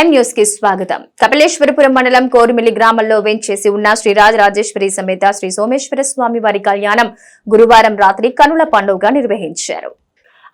M news కి స్వాగతం. కపిలేశ్వరపురం మండలం కోరుమిల్లి గ్రామంలో వెంచేసి ఉన్న శ్రీ రాజరాజేశ్వరి సమేత శ్రీ సోమేశ్వర స్వామి వారి కళ్యాణం గురువారం రాత్రి కనుల పండుగగా నిర్వహించారు.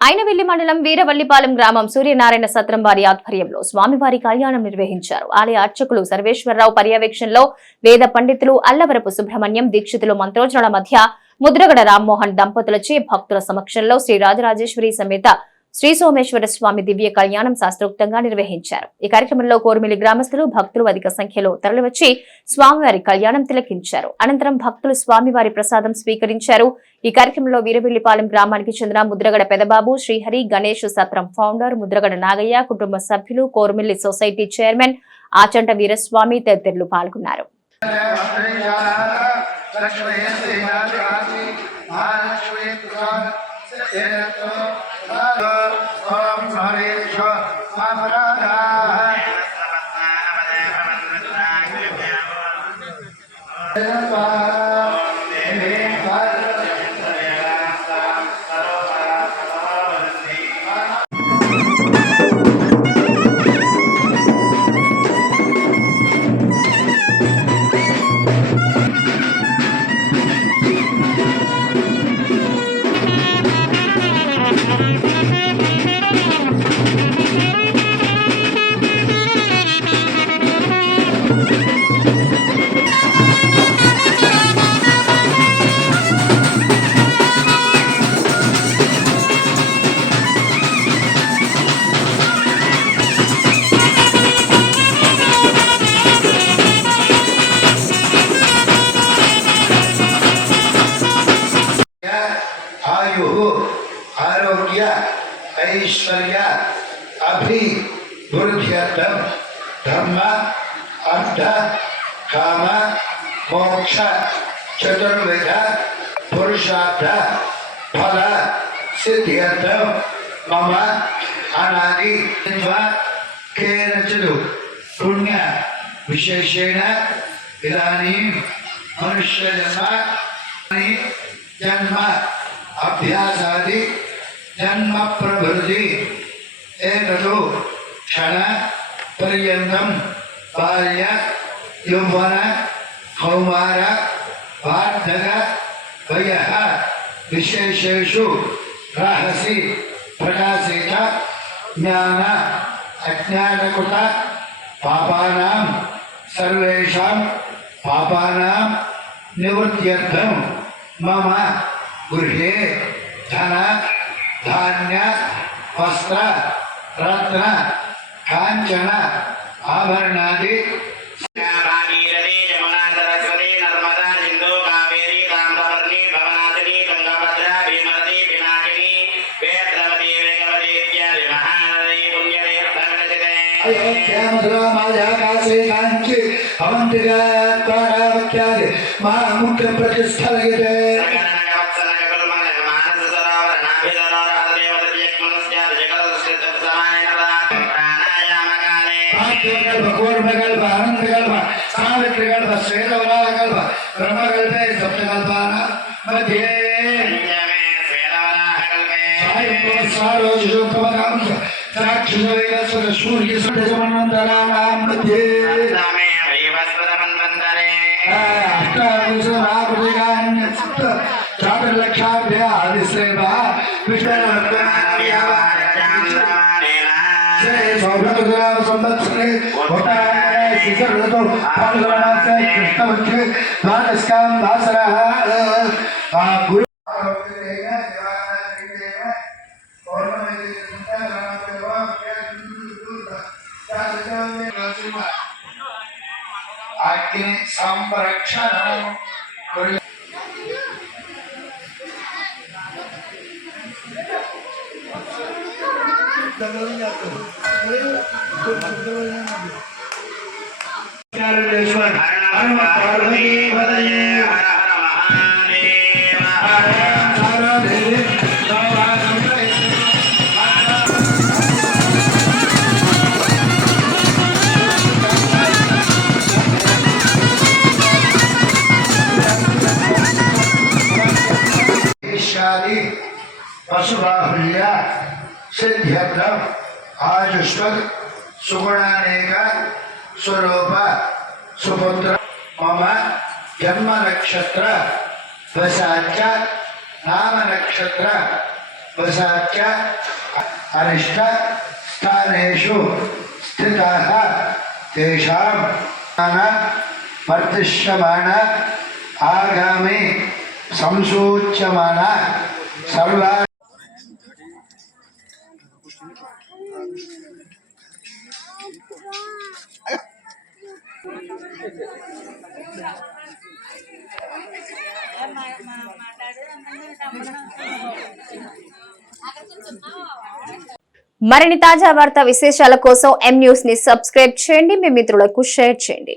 అయినవెల్లి మండలం వీరవల్లిపాలెం గ్రామం సూర్యనారాయణ సత్రం వారి ఆధ్వర్యంలో స్వామివారి కళ్యాణం నిర్వహించారు. ఆలయ అర్చకులు సర్వేశ్వరరావు పర్యవేక్షణలో వేద పండితులు అల్లవరపు సుబ్రహ్మణ్యం దీక్షితులు మంత్రోచ్చరణల మధ్య ముద్రగడ రామ్మోహన్ దంపతులచే భక్తుల సమక్షంలో శ్రీ రాజరాజేశ్వరి సమేత శ్రీ సోమేశ్వర స్వామి దివ్య కళ్యాణం శాస్త్రోక్తంగా నిర్వహించారు. ఈ కార్యక్రమంలో కోరుమిల్లి గ్రామస్తులు భక్తులు అధిక సంఖ్యలో తరలివచ్చి స్వామివారి కళ్యాణం తిలకించారు. అనంతరం భక్తులు స్వామివారి ప్రసాదం స్వీకరించారు. ఈ కార్యక్రమంలో వీరవెల్లిపాలెం గ్రామానికి చెందిన ముద్రగడ పెదబాబు, శ్రీహరి, గణేష్ సత్రం ఫౌండర్ ముద్రగడ నాగయ్య, కుటుంబ సభ్యులు, కోరుమిల్లి సొసైటీ చైర్మన్ ఆచంట వీరస్వామి తదితరులు పాల్గొన్నారు. आरोग्य ऐश्वर्य अभिवृद्ध्यर्थम धर्म अर्थ काम मोक्ष चतुर्विध पुरुषार्थ फल सिद्ध्यर्थम मम अनादि केनचित् पुण्य विशेषेण इदानीं मनुष्य जन्म अभ्यासादि जन्म प्रभृति एतदो क्षण पर्यन्तं बाल्य यौवन कौमार वार्धक वयः विशेषेषु रहसि प्रकाशित ज्ञान अज्ञानकृत पापानां सर्वेषां पापानां निवृत्त्यर्थं मम गृहे धन धान्य वस्त्र रत्न कांचन आभरणादि भागीरथी यमुना सरस्वती नर्मदा सिंधु कावेरी ताम्रपर्णी भवनाशिनी तुंगभद्रा भीमवती पिनाकिनी वेत्रवती वेगवती इत्यादि महानदी पुण्यतीर्थविरचिते अयोध्यामधुरामायाकाशे काञ्ची अवन्तिका द्वारावत्यादि महामुख्यप्रतिष्ठलयते भगोर्भगल्भ आनंदगल्भ सावित्रिगल्भ श्वेतवराहगल्भ ब्रह्मगल्भे सप्तगल्भानां मध्ये सारोजुकमकांश साक्षिजोगस्वत सूर्यसुतसमन्वन्तराणां मध्ये अष्टाविंशतिराकृतिकान्यसप्त चातुर्लक्षाभ्यादिश्रेवा संवत्सरे शिशरतो फाल्गुनमासे कृष्णपक्षे द्वादशकां वासरः गुरु अग्नि संरक्षणं पशुबाहुल्य सिद्ध्यर्थम आयुष्मत् सुगुणानेक स्वरूप सुपुत्र मम जन्म नक्षत्र वसाच नाम नक्षत्र वसाच अरिष्ट स्थानेषु स्थिताः तेषां वर्तिष्यमाण आगामी संसूच्यमाण सर्वा మరిన్ని తాజా వార్తా విశేషాల కోసం ఎం న్యూస్ ని సబ్స్క్రైబ్ చేయండి, మీ మిత్రులకు షేర్ చేయండి.